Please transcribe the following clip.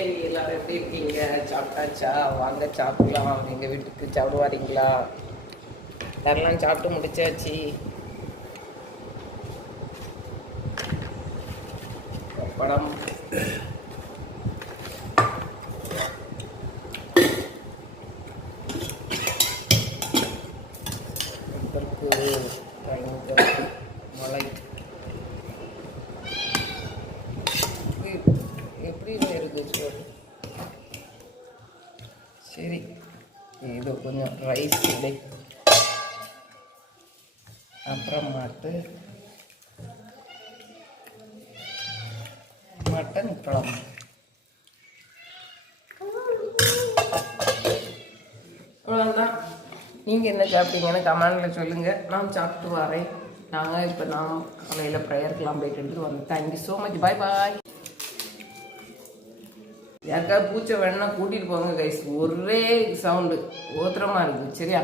சரி, எல்லாரும் எப்படி இருக்கீங்க? சாப்பிட்டாச்சா? வாங்க சாப்பிடலாம். எங்கள் வீட்டுக்கு சாப்பிட வரீங்களா? யாரெல்லாம் சாப்பிட்டு முடிச்சாச்சு. படம் பயங்கர மழை எப்படி இருக்கு சோறு? சரி, இது கொஞ்சம் ரைஸ் இல்லை, அப்புறமாட்டு மட்டன் குழம்பு. அவ்வளோதான். நீங்கள் என்ன சாப்பிட்டீங்கன்னு கமெண்டில் சொல்லுங்கள். நான் சாப்பிட்டு வரேன். நான் காலையில் ப்ரேயருக்கெலாம் போயிட்டு எடுத்துகிட்டு வந்தேன். Thank you so much. Bye bye. யாருக்காவது பூச்சை வேணுன்னா கூட்டிகிட்டு போங்க கைஸ். ஒரே சவுண்டு ஓத்திரமாக இருக்குது. சரியா?